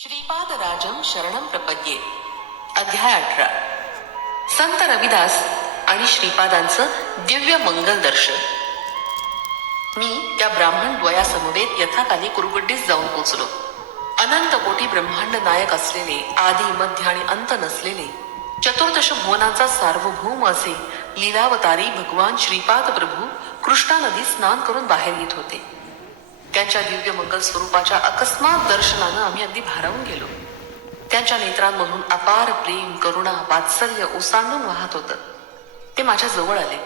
श्रीपादराजम राजम शरणम प्रपद्ये अध्याय अठरा संत रविदास आणि श्रीपादांचं दिव्य मंगल दर्शन मी त्या ब्राह्मण द्वयासमवेत यथाकाली कुरुगड्डीस जाऊन पोचलो अनंत कोटी ब्रह्मांड नायक असलेले आदि मध्य आणि अंत नसलेले चतुर्दश भुवनाचा सार्वभौम असे लीलावतारी भगवान श्रीपाद प्रभू कृष्णा नदी स्नान करून बाहेर येत होते त्यांच्या दिव्य मंगल स्वरूपाच्या अकस्मात दर्शनानं आम्ही अगदी भारावून गेलो त्यांच्या नेत्रांमधून अपार प्रेम करुणा वात्सल्य ओसांडून वाहत होतं ते माझ्या जवळ आले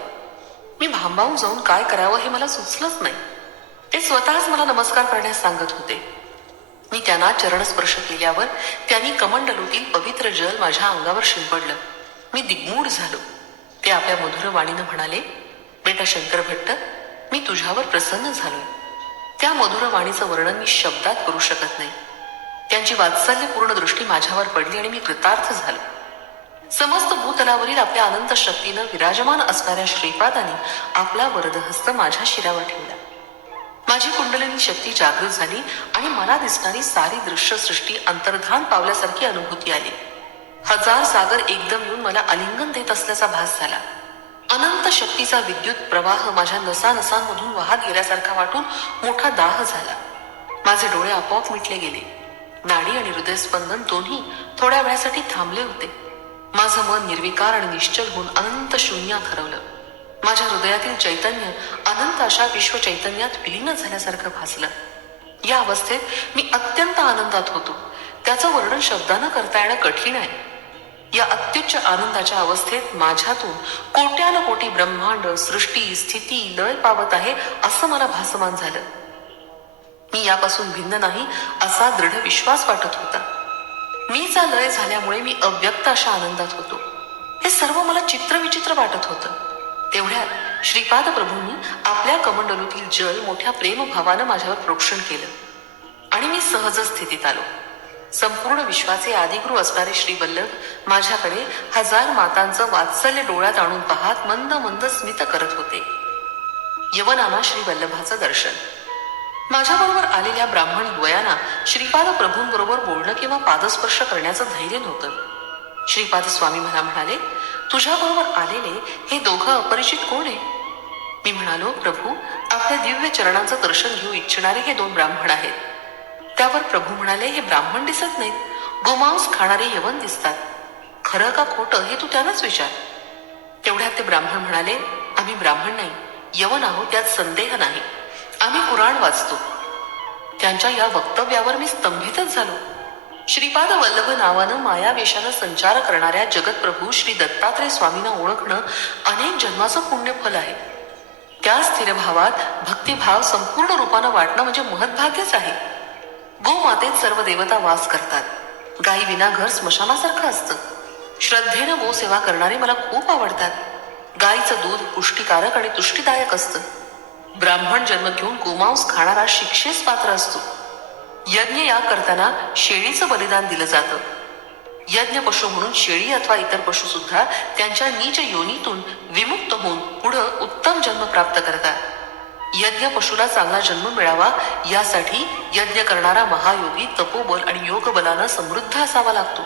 मी भांबावून जाऊन काय करावं हे मला सुचलंच नाही ते स्वतःच मला नमस्कार करण्यास सांगत होते मी त्यांना चरण स्पर्श केल्यावर त्यांनी कमंडलूतील पवित्र जल माझ्या अंगावर शिंपडलं मी दिग्मूढ झालो ते आपल्या मधुर वाणीनं म्हणाले बेटा शंकर भट्ट मी तुझ्यावर प्रसन्न झालोय त्या मधुर वाणीचं वर्णन मी शब्दात करू शकत नाही त्यांची वात्सल्यपूर्ण दृष्टी माझ्यावर पडली आणि मी कृतार्थ झालो समस्त भूतलावरील आपल्या अनंत शक्तीनं विराजमान असणाऱ्या श्रीपादाने आपला वरदहस्त माझ्या शिरावर ठेवला माझी कुंडलिनी शक्ती जागृत झाली आणि मला दिसणारी सारी दृश्य सृष्टी अंतर्धान पावल्यासारखी अनुभूती आली हजार सागर एकदम येऊन मला आलिंगन देत असल्याचा भास झाला अनंत शक्तीचा विद्युत प्रवाह माझ्या नसानसांमधून वाहत गेल्यासारखा वाटून मोठा दाह झाला माझे डोळे आपोआप मिटले गेले नाडी आणि हृदयस्पंदन दोन्ही थोड्या वेळासाठी थांबले होते माझं मन निर्विकार आणि निश्चल होऊन अनंत शून्यात हरवलं माझ्या हृदयातील चैतन्य अनंत अशा विश्व चैतन्यात विलीन झाल्यासारखं भासलं या अवस्थेत मी अत्यंत आनंदात होतो त्याचं वर्णन शब्दानं करता येणं कठीण आहे या अत्युच्च आनंदाच्या अवस्थेत माझ्यातून कोटी ब्रह्मांड सृष्टी स्थिती लय पावत आहे असं मला भासमान झालं मी यापासून भिन्न नाही असा दृढ विश्वास वाटत होता मीचा लय झाल्यामुळे मी अव्यक्त अशा आनंदात होतो हे सर्व मला चित्रविचित्र वाटत होतं तेवढ्यात श्रीपाद प्रभूंनी आपल्या कमंडलूतील जल मोठ्या प्रेमभावानं माझ्यावर प्रोक्षण केलं आणि मी सहज स्थितीत आलो संपूर्ण विश्वाचे आदिगुरु असणारे श्री वल्लभ माझ्याकडे हजार मातांचं वात्सल्य डोळ्यात आणून पाहत मंद मंद स्मित करत होते यवनाना श्री वल्लभाचं दर्शन माझ्याबरोबर आलेल्या ब्राह्मण द्वयाना श्रीपाद प्रभूंबरोबर बोलणं किंवा पादस्पर्श करण्याचं धैर्य नव्हतं श्रीपाद स्वामी मला म्हणाले तुझ्याबरोबर आलेले हे दोघं अपरिचित कोण आहे मी म्हणालो प्रभू आपल्या दिव्य चरणांचं दर्शन घेऊ इच्छणारे हे दोन ब्राह्मण आहेत त्यावर प्रभू म्हणाले हे ब्राह्मण दिसत नाहीत गोमांस खाणारे यवन दिसतात खरं का खोटं हे तू त्यांनाच विचार तेवढ्यात ते ब्राह्मण म्हणाले आम्ही ब्राह्मण नाही यवन आहोत त्यात संदेह नाही आम्ही कुराण वाचतो त्यांच्या या वक्तव्यावर मी स्तंभितच झालो श्रीपाद वल्लभ नावानं मायावेशानं संचार करणाऱ्या जगतप्रभू श्री दत्तात्रय स्वामींना ओळखणं अनेक जन्माचं पुण्यफल आहे त्या स्थिरभावात भक्तिभाव संपूर्ण रूपानं वाटणं म्हणजे महत्भाग्यच आहे गोमातेत सर्व देवता वास करतात गाई विना घर स्मशानासारखं असतं श्रद्धेनं गोसेवा करणारे मला खूप आवडतात गाईचं दूध पुष्टिकारक आणि तुष्टीदायक असतं ब्राह्मण जन्म घेऊन गोमांस खाणारा शिक्षेस पात्र असतो यज्ञ या करताना शेळीचं बलिदान दिलं जातं यज्ञ पशु म्हणून शेळी अथवा इतर पशु सुद्धा त्यांच्या नीच योनीतून विमुक्त होऊन पुढं उत्तम जन्म प्राप्त करतात यज्ञ पशुला चांगला जन्म मिळावा यासाठी यज्ञ करणारा महायोगी तपोबल आणि योगबलानं समृद्ध असावा लागतो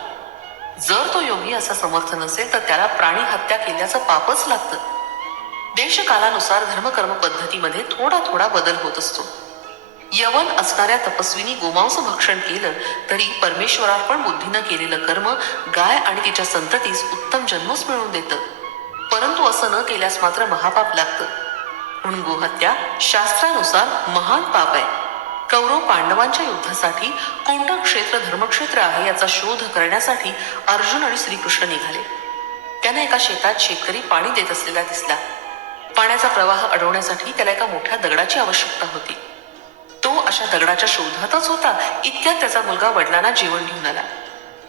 जर तो योगी असा समर्थ नसेल तर त्याला प्राणी हत्या केल्याचं पापच लागतं देशकालानुसार धर्मकर्म पद्धतीमध्ये थोडा थोडा बदल होत असतो यवन असणाऱ्या तपस्वीनी गोमांस भक्षण केलं तरी परमेश्वरार्पण बुद्धीनं केलेलं कर्म गाय आणि तिच्या संततीस उत्तम जन्मच मिळवून देतं परंतु असं न केल्यास मात्र महापाप लागतं म्हणून गोहत्या शास्त्रानुसार महान पाप आहे कौरव पांडवांच्या युद्धासाठी कोणतं क्षेत्र धर्मक्षेत्र आहे याचा शोध करण्यासाठी अर्जुन आणि श्रीकृष्ण निघाले त्यांना एका शेतात शेतकरी पाणी देत असलेला दिसला पाण्याचा प्रवाह अडवण्यासाठी त्याला एका मोठ्या दगडाची आवश्यकता होती तो अशा दगडाच्या शोधातच होता इतक्यात त्याचा मुलगा वडिलांना जेवण घेऊन आला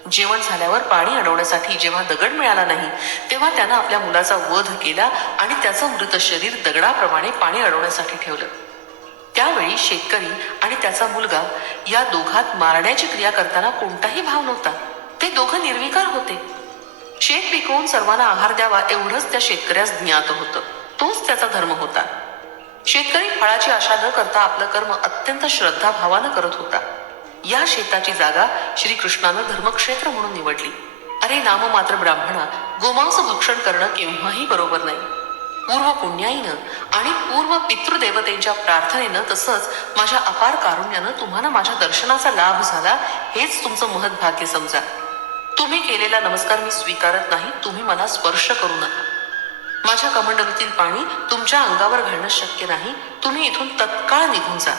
जेवण झाल्यावर पाणी अडवण्यासाठी जेव्हा दगड मिळाला नाही तेव्हा त्यानं आपल्या मुलाचा वध केला आणि त्याचं मृत शरीर दगडाप्रमाणे पाणी अडवण्यासाठी ठेवलं त्यावेळी शेतकरी आणि त्याचा मुलगा या दोघात मारण्याची क्रिया करताना कोणताही भाव नव्हता ते दोघं निर्विकार होते शेत पिकवून सर्वांना आहार द्यावा एवढंच त्या शेतकऱ्यास ज्ञात होतं तोच त्याचा धर्म होता शेतकरी फळाची आशा न करता आपलं कर्म अत्यंत श्रद्धाभावानं करत होता या शेताची जागा श्रीकृष्णानं धर्मक्षेत्र म्हणून निवडली अरे नाम मात्र ब्राह्मणा गोमांस भक्षण करणं केव्हाही बरोबर नाही पूर्व पुण्याईनं आणि पूर्व पितृदेवतेच्या प्रार्थनेनं तसंच माझ्या अपार कारुण्यानं तुम्हाला माझ्या दर्शनाचा लाभ झाला हेच तुमचं महत भाग्य समजा तुम्ही केलेला नमस्कार मी स्वीकारत नाही तुम्ही मला स्पर्श करू नका माझ्या कमंडलीतील पाणी तुमच्या अंगावर घालणं शक्य नाही तुम्ही इथून तत्काळ निघून जा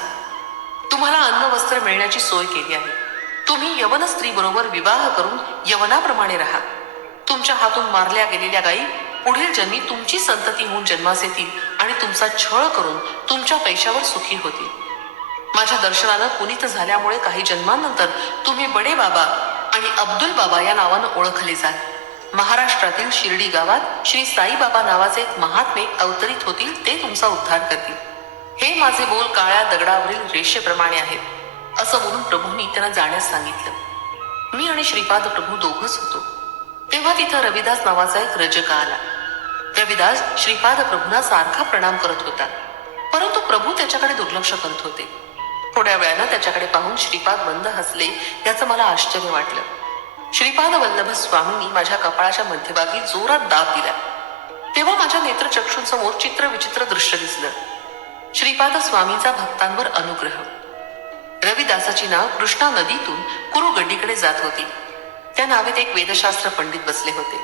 तुम्हाला अन्न वस्त्र मिळण्याची सोय केली आहे तुम्ही यवन स्त्रीबरोबर विवाह करून यवनाप्रमाणे राहा तुमच्या हातून मारल्या गेलेल्या गाई पुढील जन्मी तुमची संतती होऊन जन्मास येतील आणि तुमचा छळ करून तुमच्या पैशावर सुखी होतील माझ्या दर्शनानं पुनित झाल्यामुळे काही जन्मानंतर तुम्ही बडे बाबा आणि अब्दुल बाबा या नावानं ओळखले जाल महाराष्ट्रातील शिर्डी गावात श्री साईबाबा नावाचे एक महात्मे अवतरित होतील ते तुमचा उद्धार करतील हे माझे बोल काळ्या दगडावरील रेषेप्रमाणे आहेत असं बोलून प्रभूंनी त्यांना जाण्यास सांगितलं मी आणि श्रीपाद प्रभू दोघच होतो तेव्हा तिथं रविदास नावाचा एक रजका आला रविदास श्रीपाद प्रभूंना सारखा प्रणाम करत होता परंतु प्रभू त्याच्याकडे दुर्लक्ष करत होते थोड्या वेळानं त्याच्याकडे पाहून श्रीपाद बंद हसले याचं मला आश्चर्य वाटलं श्रीपाद वल्लभ स्वामींनी माझ्या कपाळाच्या मध्यभागी जोरात दाब दिला तेव्हा माझ्या नेत्रचक्षूंसमोर चित्र विचित्र दृश्य दिसलं श्रीपाद स्वामीचा भक्तांवर अनुग्रह रविदासाची नाव कृष्णा नदीतून कुरुगड्डीकडे जात होती त्या नावेत एक वेदशास्त्र पंडित बसले होते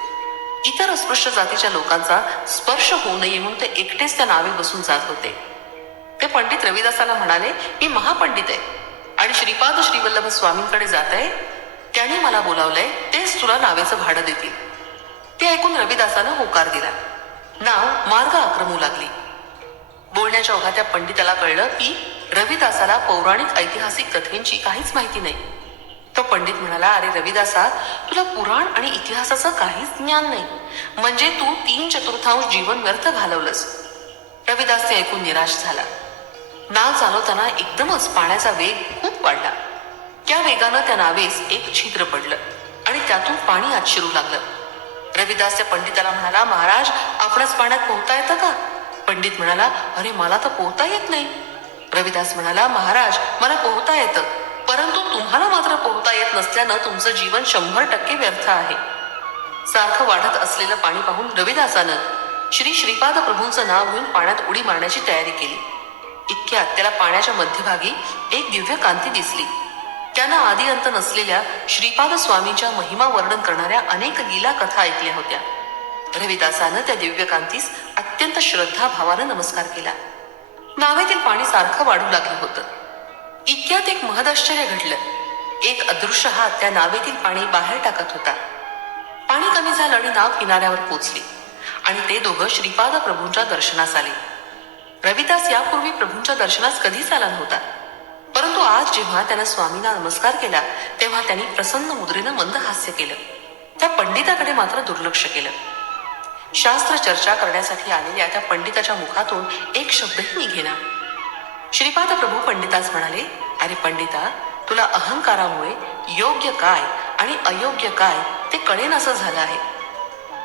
इतर अस्पृश्य जातीच्या लोकांचा स्पर्श होऊ नये म्हणून ते एकटेच त्या नावे बसून जात होते ते पंडित रविदासाला म्हणाले मी महापंडित आहे आणि श्रीपाद श्रीवल्लभ स्वामींकडे जात आहे त्याने मला बोलावलंय तेच तुला नावेचं भाडं देतील ते ऐकून रविदासानं होकार दिला नाव मार्ग आक्रमू लागली बोलण्याच्या ओघात त्या पंडिताला कळलं की रविदासाला पौराणिक ऐतिहासिक कथेंची काहीच माहिती नाही तो पंडित म्हणाला अरे रविदासा तुला पुराण आणि इतिहासाचं काहीच ज्ञान नाही म्हणजे तू तीन चतुर्थांश जीवन व्यर्थ घालवलंस रविदास ते ऐकून निराश झाला नाव चालवताना एकदमच पाण्याचा वेग खूप वाढला त्या वेगानं त्या नावेस एक छिद्र पडलं आणि त्यातून पाणी आत शिरू लागलं रविदास त्या पंडिताला म्हणाला महाराज आपणच पाण्यात पोहता येतं का पंडित म्हणाला अरे मला तर पोहता येत नाही रविदास म्हणाला महाराज मला पोहता येतं परंतु तुम्हाला मात्र पोहता येत नसल्यानं तुमचं जीवन शंभर टक्के व्यर्थ आहे सारखं वाढत असलेलं पाणी पाहून रविदासानं श्री श्रीपाद प्रभूंचं नाव घेऊन पाण्यात उडी मारण्याची तयारी केली इतक्यात त्याला पाण्याच्या मध्यभागी एक दिव्य कांती दिसली त्यानं आदी अंत नसलेल्या श्रीपाद स्वामीच्या महिमा वर्णन करणाऱ्या अनेक लीला कथा ऐकल्या होत्या रविदासानं त्या दिव्यकांतीस अत्यंत भावानं नमस्कार केला नावेतील पाणी सारखं वाढू लागलं होतं इतक्यात एक महदाश्चर्य घडलं एक अदृश्य हात त्या नावेतील पाणी बाहेर टाकत होता पाणी कमी झालं आणि नाव किनाऱ्यावर पोचली आणि ते दोघं श्रीपाद प्रभूंच्या दर्शनास आले रविदास यापूर्वी प्रभूंच्या दर्शनास कधीच आला नव्हता परंतु आज जेव्हा त्यानं स्वामींना नमस्कार केला तेव्हा त्यांनी प्रसन्न मुद्रेनं मंद हास्य केलं त्या पंडिताकडे मात्र दुर्लक्ष केलं शास्त्र चर्चा करण्यासाठी आलेल्या त्या पंडिताच्या मुखातून एक शब्दही निघेना श्रीपाद प्रभू पंडितास म्हणाले अरे पंडिता तुला अहंकारामुळे योग्य काय आणि अयोग्य काय ते कळेन असं झालं आहे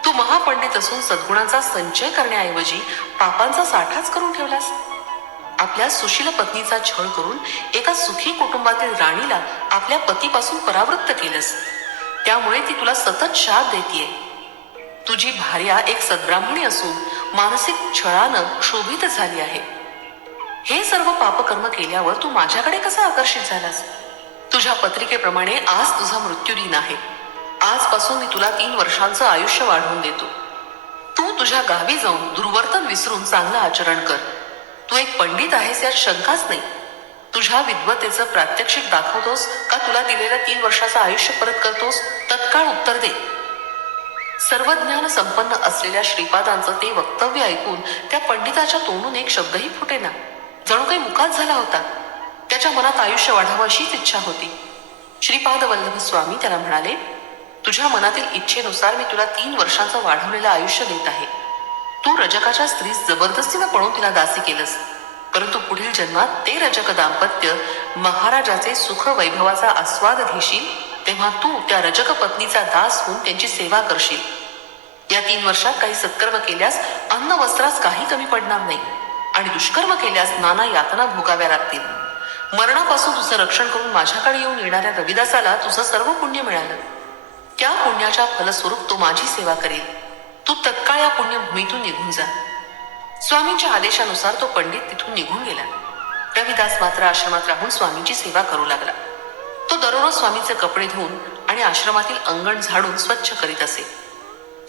तू महापंडित असून सद्गुणांचा संचय करण्याऐवजी पापांचा साठाच करून ठेवलास आपल्या सुशील पत्नीचा छळ करून एका सुखी कुटुंबातील राणीला आपल्या पतीपासून परावृत्त केलंस त्यामुळे ती तुला सतत शाप देतीये तुझी भार्या एक सद्ब्राह्मणी असून मानसिक छळानं क्षोभित झाली आहे हे सर्व पापकर्म केल्यावर तू माझ्याकडे कसा आकर्षित झालास तुझ्या पत्रिकेप्रमाणे आज तुझा मृत्यूदिन आहे आजपासून मी तुला तीन वर्षांचं आयुष्य वाढवून देतो तू तुझ्या गावी जाऊन दुर्वर्तन विसरून चांगलं आचरण कर तू एक पंडित आहेस यात शंकाच नाही तुझ्या विद्वत्तेचं प्रात्यक्षिक दाखवतोस का तुला दिलेल्या तीन वर्षाचं आयुष्य परत करतोस तत्काळ उत्तर दे सर्व संपन्न असलेल्या श्रीपादांचं ते वक्तव्य ऐकून त्या पंडिताच्या तोंडून एक शब्दही फुटेना जणू काही मुकाच झाला होता त्याच्या मनात आयुष्य वाढावं अशीच इच्छा होती श्रीपाद वल्लभ स्वामी त्याला म्हणाले तुझ्या मनातील इच्छेनुसार मी तुला तीन वर्षांचं वाढवलेलं आयुष्य देत आहे तू रजकाच्या स्त्रीस जबरदस्तीनं पळून तिला दासी केलंस परंतु पुढील जन्मात ते रजक दाम्पत्य महाराजाचे सुख वैभवाचा आस्वाद घेशील तेव्हा तू त्या रजक पत्नीचा दास होऊन त्यांची सेवा करशील या तीन वर्षात काही सत्कर्म केल्यास अन्न वस्त्रास काही कमी पडणार नाही आणि दुष्कर्म केल्यास नाना यातना भोगाव्या लागतील मरणापासून तुझं रक्षण करून माझ्याकडे येऊन येणाऱ्या रविदासाला तुझं सर्व पुण्य मिळालं त्या पुण्याच्या फलस्वरूप तो माझी सेवा करेल तू तत्काळ या पुण्यभूमीतून निघून जा स्वामींच्या आदेशानुसार तो पंडित तिथून निघून गेला रविदास मात्र आश्रमात राहून स्वामींची सेवा करू लागला तो दररोज स्वामीचे कपडे धुवून आणि आश्रमातील अंगण झाडून स्वच्छ करीत असे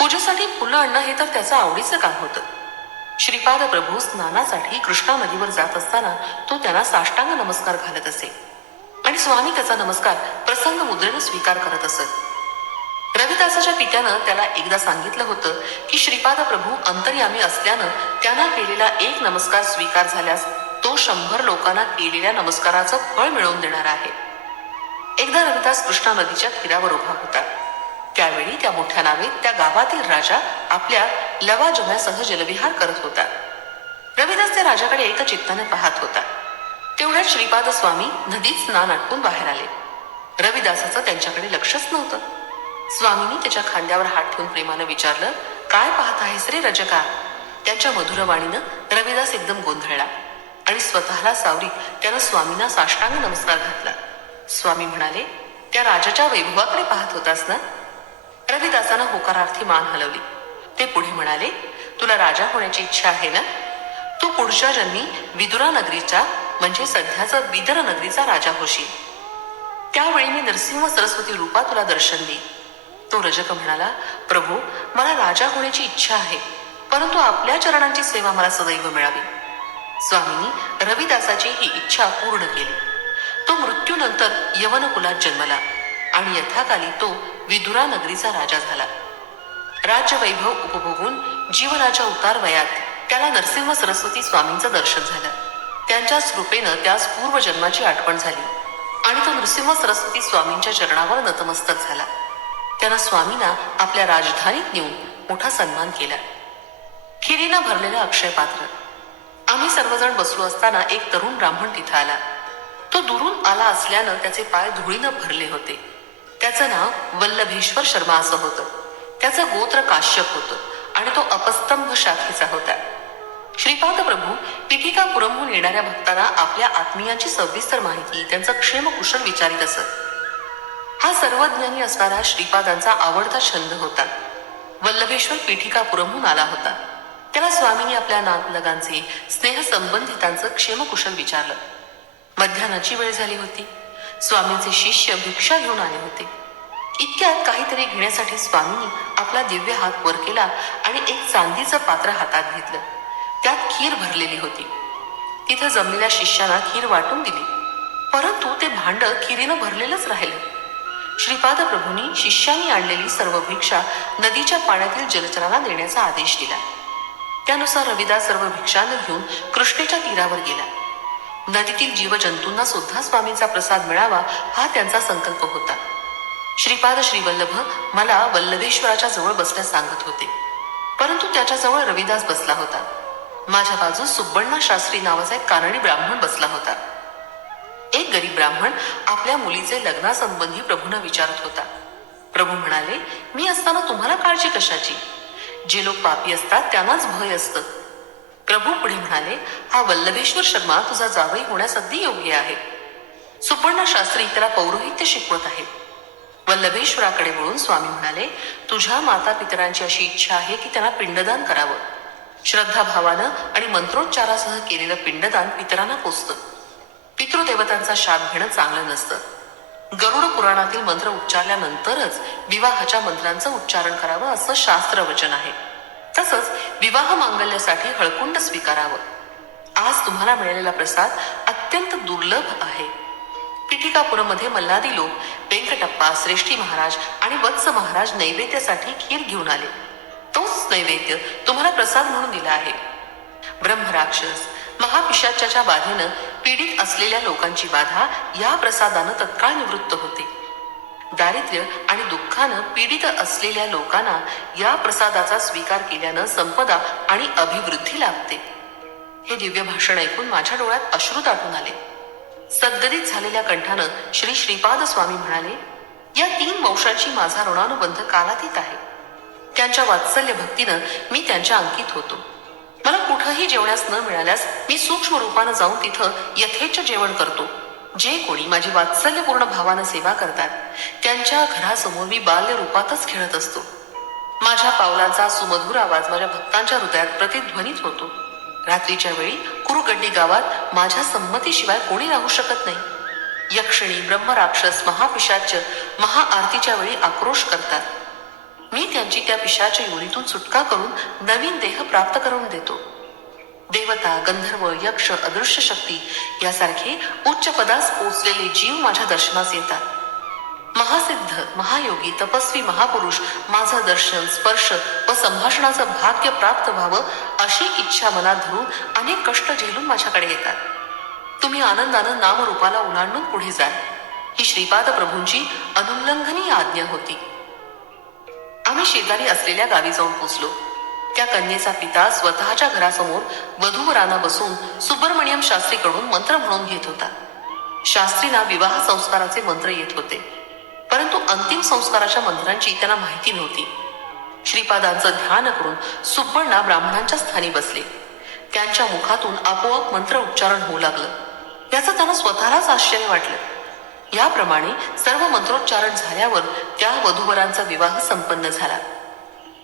पूजेसाठी फुलं आणणं हे तर त्याचं आवडीचं काम होत श्रीपाद प्रभू स्नानासाठी कृष्णा नदीवर जात असताना तो त्यांना साष्टांग नमस्कार घालत असे आणि स्वामी त्याचा नमस्कार प्रसन्न मुद्रेनं स्वीकार करत असत रविदासाच्या पित्यानं त्याला एकदा सांगितलं होतं की श्रीपाद प्रभू अंतर्यामी असल्यानं त्यांना केलेला एक नमस्कार स्वीकार झाल्यास तो शंभर लोकांना केलेल्या नमस्काराचं फळ मिळवून देणार आहे एकदा रविदास कृष्णा नदीच्या तीरावर उभा होता त्यावेळी त्या मोठ्या नावे त्या गावातील राजा आपल्या जुम्यासह जलविहार करत होता रविदास त्या राजाकडे एका चित्ताने पाहत होता तेवढ्यात श्रीपाद स्वामी नदीत स्नान आटकून बाहेर आले रविदासाचं त्यांच्याकडे लक्षच नव्हतं स्वामींनी त्याच्या खांद्यावर हात ठेवून प्रेमानं विचारलं काय पाहत आहेस रे रजका त्यांच्या मधुरवाणीनं रविदास एकदम गोंधळला आणि स्वतःला सावरीत त्यानं स्वामींना साष्टांग नमस्कार घातला स्वामी म्हणाले त्या राजाच्या वैभवाकडे पाहत होतास ना रविदासानं होकारार्थी मान हलवली ते पुढे म्हणाले तुला राजा होण्याची इच्छा आहे ना तू पुढच्या जन्मी विदुरा नगरीचा म्हणजे सध्याचा बिदर नगरीचा राजा होशील त्यावेळी मी नरसिंह सरस्वती रूपा तुला दर्शन दे तो रजक म्हणाला प्रभू मला राजा होण्याची इच्छा आहे परंतु आपल्या चरणांची सेवा मला सदैव मिळावी स्वामींनी रविदासाची ही इच्छा पूर्ण केली तो मृत्यूनंतर यवनकुलात जन्मला आणि यथाकाली तो विदुरा नगरीचा राजा झाला राज्यवैभव उपभोगून जीवनाच्या उतार वयात त्याला नरसिंह सरस्वती स्वामींचं दर्शन झालं त्यांच्याच रूपेनं त्यास पूर्वजन्माची आठवण झाली आणि तो नृसिंह सरस्वती स्वामींच्या चरणावर नतमस्तक झाला त्यानं स्वामींना आपल्या राजधानीत नेऊन मोठा सन्मान केला खिरीनं भरलेलं अक्षय पात्र आम्ही सर्वजण बसलो असताना एक तरुण ब्राह्मण तिथं आला तो दुरून आला असल्यानं त्याचे पाय धुळीनं भरले होते त्याचं नाव वल्लभेश्वर शर्मा असं होतं त्याचं गोत्र काश्यप होतं आणि तो अपस्तंभ शाखेचा होता श्रीपाद प्रभू पिठिकापुरमहून येणाऱ्या भक्तांना आपल्या आत्मीयांची सविस्तर माहिती त्यांचा क्षेमकुशल विचारित असत हा सर्वज्ञानी असणारा श्रीपादांचा आवडता छंद होता वल्लभेश्वर पिठिकापुरमहून आला होता त्याला स्वामींनी आपल्या नातलगांचे स्नेह संबंधितांचं क्षेमकुशल विचारलं मध्यानाची वेळ झाली होती स्वामींचे शिष्य भिक्षा घेऊन आले होते इतक्यात काहीतरी घेण्यासाठी स्वामी आपला दिव्य हात वर केला आणि एक चांदीचं पात्र हातात घेतलं त्यात खीर भरलेली होती तिथं जमलेल्या शिष्याला खीर वाटून दिली परंतु ते भांड खिरीनं भरलेलंच राहिलं श्रीपाद प्रभूंनी शिष्यांनी आणलेली सर्व भिक्षा नदीच्या पाण्यातील जलचराला देण्याचा आदेश दिला त्यानुसार रविदास सर्व भिक्षानं घेऊन कृष्णेच्या तीरावर गेला नदीतील जीवजंतूंना सुद्धा स्वामींचा प्रसाद मिळावा हा त्यांचा संकल्प होता श्रीपाद श्रीवल्लभ मला वल्लभेश्वराच्या जवळ बसण्यास सांगत होते परंतु त्याच्याजवळ रविदास बसला होता माझ्या बाजू सुब्बण्णा शास्त्री नावाचा एक कानडी ब्राह्मण बसला होता एक गरीब ब्राह्मण आपल्या मुलीचे लग्नासंबंधी प्रभूंना विचारत होता प्रभू म्हणाले मी असताना तुम्हाला काळजी कशाची जे लोक पापी असतात त्यांनाच भय असतं प्रभू पुढे म्हणाले हा वल्लभेश्वर शर्मा तुझा जावई होण्यास अगदी योग्य आहे सुपर्णा शास्त्री त्याला पौरोहित्य शिकवत आहे वल्लभेश्वराकडे वळून स्वामी म्हणाले तुझ्या माता पितरांची अशी इच्छा आहे की त्यांना पिंडदान करावं श्रद्धाभावानं आणि मंत्रोच्चारासह केलेलं पिंडदान पितरांना पोचतं पितृदेवतांचा शाप घेणं चांगलं नसतं गरुड पुराणातील मंत्र उच्चारल्यानंतरच विवाहाच्या मंत्रांचं उच्चारण करावं असं शास्त्र वचन आहे तसंच विवाह मांगल्यासाठी हळकुंड स्वीकारावं आज तुम्हाला मिळालेला प्रसाद अत्यंत दुर्लभ आहे पिठिकापुरमध्ये मल्हारी लोक व्यंकटप्पा श्रेष्ठी महाराज आणि वत्स महाराज नैवेद्यासाठी खीर घेऊन आले तोच नैवेद्य तुम्हाला प्रसाद म्हणून दिला आहे ब्रह्मराक्षस महापिशाच्या बाधेनं पीडित असलेल्या लोकांची बाधा या प्रसादानं तत्काळ निवृत्त होते दारिद्र्य आणि दुःखानं पीडित असलेल्या लोकांना या प्रसादाचा स्वीकार केल्यानं संपदा आणि अभिवृद्धी लाभते हे दिव्य भाषण ऐकून माझ्या डोळ्यात अश्रू दाटून आले सद्गदित झालेल्या कंठानं श्री श्रीपाद स्वामी म्हणाले या तीन वंशांशी माझा ऋणानुबंध कालातीत आहे त्यांच्या वात्सल्य भक्तीनं मी त्यांच्या अंकित होतो मला कुठंही जेवण्यास न मिळाल्यास मी सूक्ष्म रूपानं जाऊन तिथं यथेच जेवण करतो जे कोणी माझी वात्सल्यपूर्ण भावानं सेवा करतात त्यांच्या घरासमोर मी बाल्य रूपातच खेळत असतो माझ्या पावलांचा सुमधुर आवाज माझ्या भक्तांच्या हृदयात प्रतिध्वनित होतो रात्रीच्या वेळी कुरुगड्डी गावात माझ्या संमतीशिवाय कोणी राहू शकत नाही यक्षणी ब्रह्मराक्षस महापिशाच महाआरतीच्या वेळी आक्रोश करतात मी त्यांची त्या पिशाच्या योनीतून सुटका करून नवीन देह प्राप्त करून देतो देवता गंधर्व यक्ष अदृश्य शक्ती यासारखे उच्च पदास पोचलेले जीव माझ्या दर्शनास येतात महासिद्ध महायोगी तपस्वी महापुरुष माझा दर्शन स्पर्श व संभाषणाचं भाग्य प्राप्त व्हावं अशी इच्छा मनात धरून अनेक कष्ट झेलून माझ्याकडे येतात तुम्ही आनंदानं नामरूपाला ओलांडून पुढे जा ही श्रीपाद प्रभूंची अनुल्लंघनीय आज्ञा होती आम्ही शेजारी असलेल्या गावी जाऊन पोचलो त्या कन्येचा पिता स्वतःच्या घरासमोर वधूवरांना बसून सुब्रमण्यम शास्त्रीकडून मंत्र म्हणून घेत होता शास्त्रींना विवाह संस्काराचे मंत्र येत होते परंतु अंतिम संस्काराच्या मंत्रांची त्यांना माहिती नव्हती श्रीपादांचं ध्यान करून सुब्बण्णा ब्राह्मणांच्या स्थानी बसले त्यांच्या मुखातून आपोआप मंत्र उच्चारण होऊ लागलं याचं त्यांना स्वतःलाच आश्चर्य वाटलं याप्रमाणे सर्व मंत्रोच्चारण झाल्यावर त्या वधूवरांचा विवाह संपन्न झाला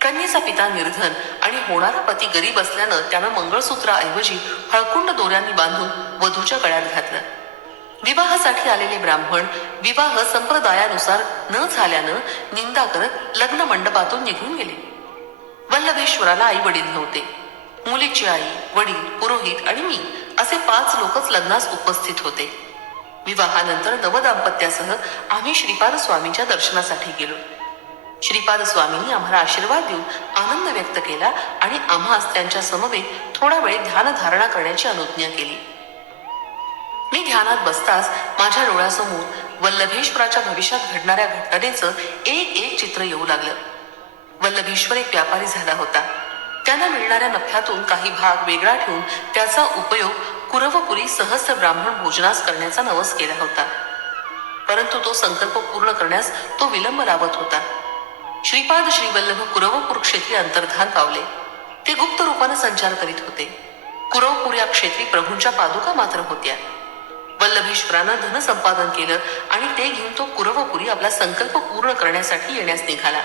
कन्येचा पिता निर्धन आणि होणारा पती गरीब असल्यानं त्यानं मंगळसूत्राऐवजी हळकुंड दोऱ्यांनी बांधून वधूच्या गळ्यात घातलं विवाहासाठी आलेले ब्राह्मण विवाह संप्रदायानुसार न झाल्यानं निंदा करत लग्न मंडपातून निघून गेले वल्लभेश्वराला आई वडील नव्हते मुलीची आई वडील पुरोहित आणि मी असे पाच लोकच लग्नास उपस्थित होते विवाहानंतर नवदाम्पत्यासह आम्ही श्रीपाद स्वामींच्या दर्शनासाठी गेलो श्रीपाद स्वामींनी आम्हाला आशीर्वाद देऊन आनंद व्यक्त केला आणि आम्हास त्यांच्या समवेत थोडा वेळ ध्यानधारणा करण्याची अनुज्ञा केली मी ध्यानात बसताच माझ्या डोळ्यासमोर वल्लभेश्वराच्या भविष्यात घडणाऱ्या घटनेचं एक एक चित्र येऊ लागलं वल्लभेश्वर एक व्यापारी झाला होता त्यांना मिळणाऱ्या नफ्यातून काही भाग वेगळा ठेवून त्याचा उपयोग कुरवपुरी सहस्र ब्राह्मण भोजनास करण्याचा नवस केला होता परंतु तो संकल्प पूर्ण करण्यास तो विलंब लावत होता श्रीपाद श्रीवल्लभ वल्लभ कुरव कुरुक्षेत्री अंतर्धान पावले ते गुप्त रूपाने संचार करीत होते कुरवपूर या क्षेत्री प्रभूंच्या पादुका मात्र होत्या वल्लभेश्वरानं संपादन केलं आणि ते घेऊन तो कुरवपुरी आपला संकल्प पूर्ण करण्यासाठी येण्यास निघाला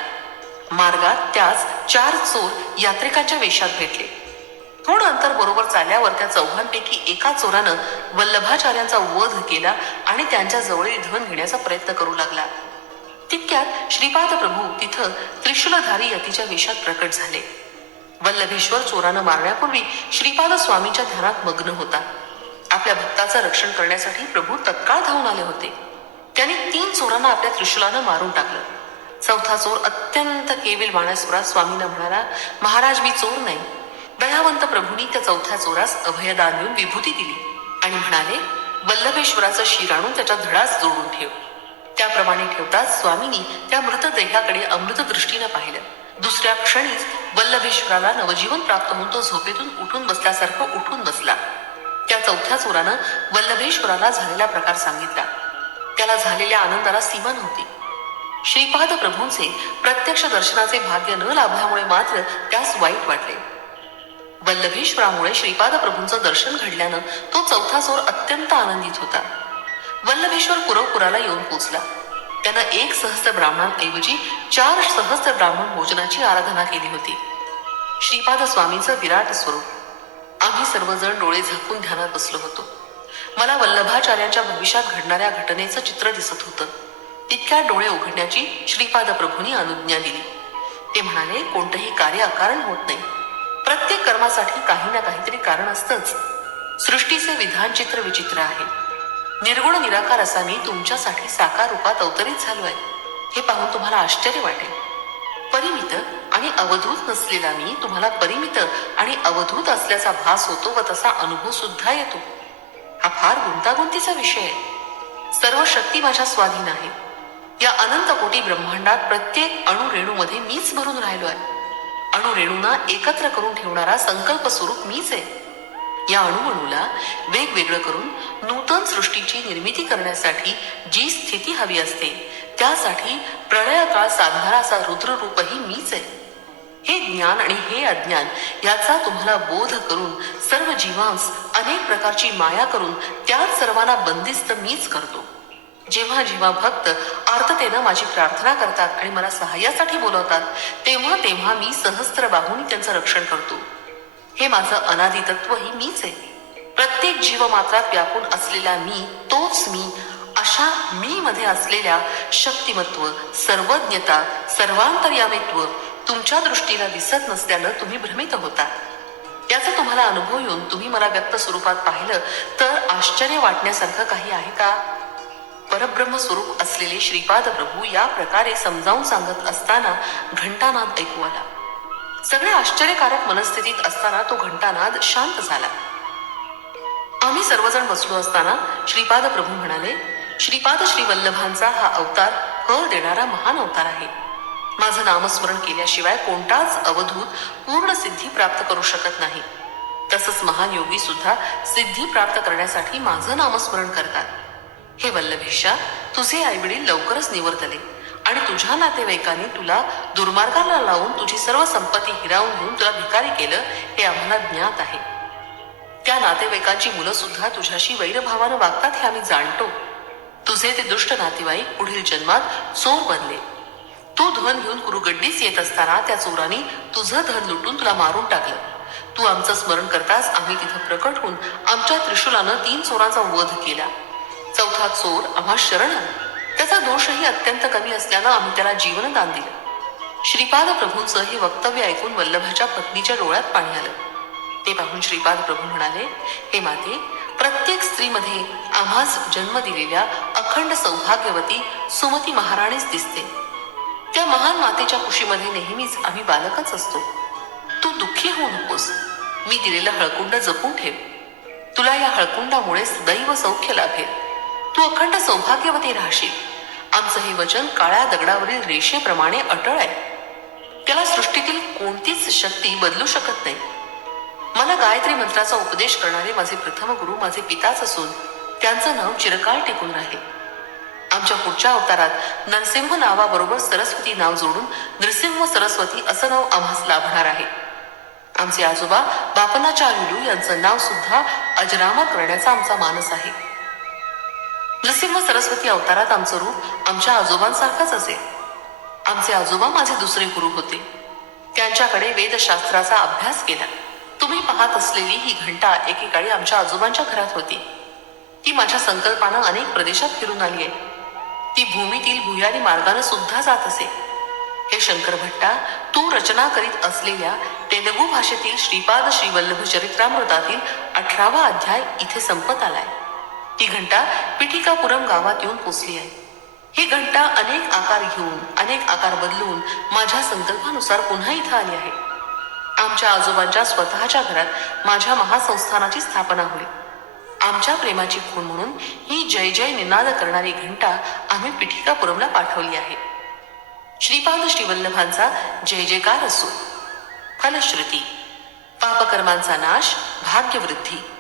मार्गात त्यास चार चोर यात्रेकांच्या वेशात भेटले थोडं अंतर बरोबर चालल्यावर त्या चौघांपैकी एका चोरानं वल्लभाचार्यांचा वध केला आणि त्यांच्या जवळील धन घेण्याचा प्रयत्न करू लागला तितक्यात श्रीपाद प्रभू तिथं त्रिशूलधारी यतीच्या वेशात प्रकट झाले वल्लभेश्वर चोरानं मारण्यापूर्वी श्रीपाद स्वामीच्या ध्यानात मग्न होता आपल्या भक्ताचं रक्षण करण्यासाठी प्रभू तत्काळ धावून आले होते त्याने तीन चोरांना आपल्या त्रिशुलानं मारून टाकलं चौथा चोर अत्यंत केविल बाणासुरात स्वामींना म्हणाला महाराज मी चोर नाही दयावंत प्रभूंनी त्या चौथ्या चोरास अभयदान देऊन विभूती दिली आणि म्हणाले वल्लभेश्वराचं शिर त्याच्या धडास जोडून ठेव त्याप्रमाणे ठेवताच स्वामींनी त्या मृतदेहाकडे अमृतदृष्टीनं पाहिलं दुसऱ्या क्षणीच वल्लभेश्वराला नवजीवन प्राप्त होऊन तो झोपेतून उठून बसल्यासारखं उठून बसला त्या चौथ्या चोरानं वल्लभेश्वराला झालेला प्रकार सांगितला त्याला झालेल्या आनंदाला सीमा नव्हती श्रीपाद प्रभूंचे प्रत्यक्ष दर्शनाचे भाग्य न लाभल्यामुळे मात्र त्यास वाईट वाटले वल्लभेश्वरामुळे श्रीपाद प्रभूंचं दर्शन घडल्यानं तो चौथा चोर अत्यंत आनंदित होता वल्लभेश्वर पुरवपुराला येऊन पोचला त्यानं एक सहस्त्र ब्राह्मणांऐवजी चार सहस्त्र ब्राह्मण भोजनाची आराधना केली होती श्रीपाद स्वामींचं विराट स्वरूप आम्ही सर्वजण डोळे झाकून ध्यानात बसलो होतो मला वल्लभाचार्याच्या भविष्यात घडणाऱ्या घटनेचं चित्र दिसत होतं तितक्या डोळे उघडण्याची श्रीपाद प्रभूंनी अनुज्ञा दिली ते म्हणाले कोणतंही कार्य अकारण होत नाही प्रत्येक कर्मासाठी काही ना काहीतरी कारण असतंच सृष्टीचे विधान चित्र विचित्र आहे निर्गुण निराकार असा मी तुमच्यासाठी साकार रूपात अवतरित झालो आहे हे पाहून तुम्हाला आश्चर्य वाटेल परिमित आणि अवधूत नसलेला मी तुम्हाला परिमित आणि अवधूत असल्याचा भास होतो व तसा अनुभव सुद्धा येतो हा फार गुंतागुंतीचा विषय आहे सर्व शक्ती माझ्या स्वाधीन आहे या अनंत कोटी ब्रह्मांडात प्रत्येक अणुरेणूमध्ये मीच भरून राहिलो आहे अणुरेणूंना एकत्र करून ठेवणारा संकल्प स्वरूप मीच आहे या अणुअणूला वेगवेगळं करून नूतन सृष्टीची निर्मिती करण्यासाठी जी स्थिती हवी असते त्यासाठी प्रलयकाळ साधणारा रुद्र रूपही मीच आहे हे ज्ञान आणि हे अज्ञान याचा तुम्हाला बोध करून सर्व जीवांस अनेक प्रकारची माया करून त्या सर्वांना बंदिस्त मीच करतो जेव्हा जेव्हा भक्त आर्ततेनं माझी प्रार्थना करतात आणि मला सहाय्यासाठी बोलवतात तेव्हा तेव्हा मी सहस्त्र बाहून त्यांचं रक्षण करतो हे माझं अनादितत्वही मीच आहे प्रत्येक जीव मात्रात व्यापून असलेला मी तोच मी अशा मी मध्ये असलेल्या शक्तिमत्व सर्वज्ञता सर्वांतर्यामित्व तुमच्या दृष्टीला दिसत नसल्यानं तुम्ही भ्रमित होता याचा तुम्हाला अनुभव येऊन तुम्ही मला व्यक्त स्वरूपात पाहिलं तर आश्चर्य वाटण्यासारखं काही आहे का परब्रह्म स्वरूप असलेले श्रीपाद प्रभू या प्रकारे समजावून सांगत असताना घंटानाद ऐकू आला सगळ्या आश्चर्यकारक मनस्थितीत असताना तो घंटानाद शांत झाला आम्ही सर्वजण बसलो असताना श्रीपाद प्रभू म्हणाले श्रीपाद श्री श्रीवल्लभांचा हा अवतार फळ देणारा महान अवतार आहे माझं नामस्मरण केल्याशिवाय कोणताच अवधूत पूर्ण सिद्धी प्राप्त करू शकत नाही तसंच महान योगी सुद्धा सिद्धी प्राप्त करण्यासाठी माझं नामस्मरण करतात हे वल्लभेशा तुझे आईवडील लवकरच निवर्तले आणि तुझ्या नातेवाईकांनी तुला दुर्मार्गाला लावून तुझी सर्व संपत्ती हिरावून घेऊन तुला भिकारी केलं हे आम्हाला ज्ञात आहे त्या नातेवाईकांची मुलं सुद्धा तुझ्याशी वैरभावानं वागतात हे आम्ही जाणतो तुझे ते दुष्ट नातेवाईक पुढील जन्मात चोर बनले तू धन घेऊन कुरुगड्डीस येत असताना त्या चोरांनी तुझं धन लुटून तुला मारून टाकलं तू आमचं स्मरण करताच आम्ही तिथं प्रकट होऊन आमच्या त्रिशुलानं तीन चोरांचा वध केला चौथा चोर आम्हा शरण आला त्याचा दोषही अत्यंत कमी असल्यानं आम्ही त्याला जीवनदान दिलं श्रीपाद प्रभूंचं हे वक्तव्य ऐकून वल्लभाच्या पत्नीच्या डोळ्यात पाणी आलं ते पाहून श्रीपाद प्रभू म्हणाले हे माते प्रत्येक स्त्रीमध्ये आम्हास जन्म दिलेल्या अखंड सौभाग्यवती सुमती महाराणीच दिसते त्या महान मातेच्या कुशीमध्ये नेहमीच आम्ही बालकच असतो तू दुःखी होऊ नकोस मी दिलेला हळकुंड जपून ठेव तुला या हळकुंडामुळे सदैव सौख्य लाभेल तू अखंड सौभाग्यवती राहशील आमचं हे वचन काळ्या दगडावरील रेषेप्रमाणे अटळ आहे त्याला सृष्टीतील कोणतीच शक्ती बदलू शकत नाही मला गायत्री मंत्राचा उपदेश करणारे माझे प्रथम गुरु माझे पिताच असून त्यांचं नाव चिरकाळ टिकून राहील आमच्या पुढच्या अवतारात नरसिंह नावाबरोबर सरस्वती नाव जोडून नृसिंह सरस्वती असं नाव आम्हास लाभणार आहे आमचे आजोबा बापनाचार्युलू यांचं नाव सुद्धा अजरामर करण्याचा आमचा मानस आहे नृसिंह सरस्वती अवतारात आमचं रूप आमच्या आजोबांसारखंच असे आमचे आजोबा माझे दुसरे गुरु होते त्यांच्याकडे वेदशास्त्राचा अभ्यास केला तुम्ही पाहत असलेली ही घंटा एकेकाळी आमच्या आजोबांच्या घरात होती ती माझ्या संकल्पानं अनेक प्रदेशात फिरून आली आहे ती भूमीतील भुयारी मार्गाने सुद्धा जात असे हे शंकर भट्टा तू रचना करीत असलेल्या तेलगू भाषेतील श्रीपाद श्रीवल्लभ चरित्रामृतातील अठरावा अध्याय इथे संपत आलाय ही घंटा पिठिकापुरम गावात येऊन पोचली आहे ही घंटा अनेक आकार घेऊन अनेक आकार बदलून माझ्या संकल्पानुसार पुन्हा इथं आली आहे आमच्या आजोबांच्या स्वतःच्या घरात माझ्या महासंस्थानाची स्थापना होईल आमच्या प्रेमाची खूण म्हणून ही जय जय निनाद करणारी घंटा आम्ही पिठिकापुरमला पाठवली आहे श्रीपाद श्रीवल्लभांचा जय जयकार असो फलश्रुती पापकर्मांचा नाश भाग्यवृद्धी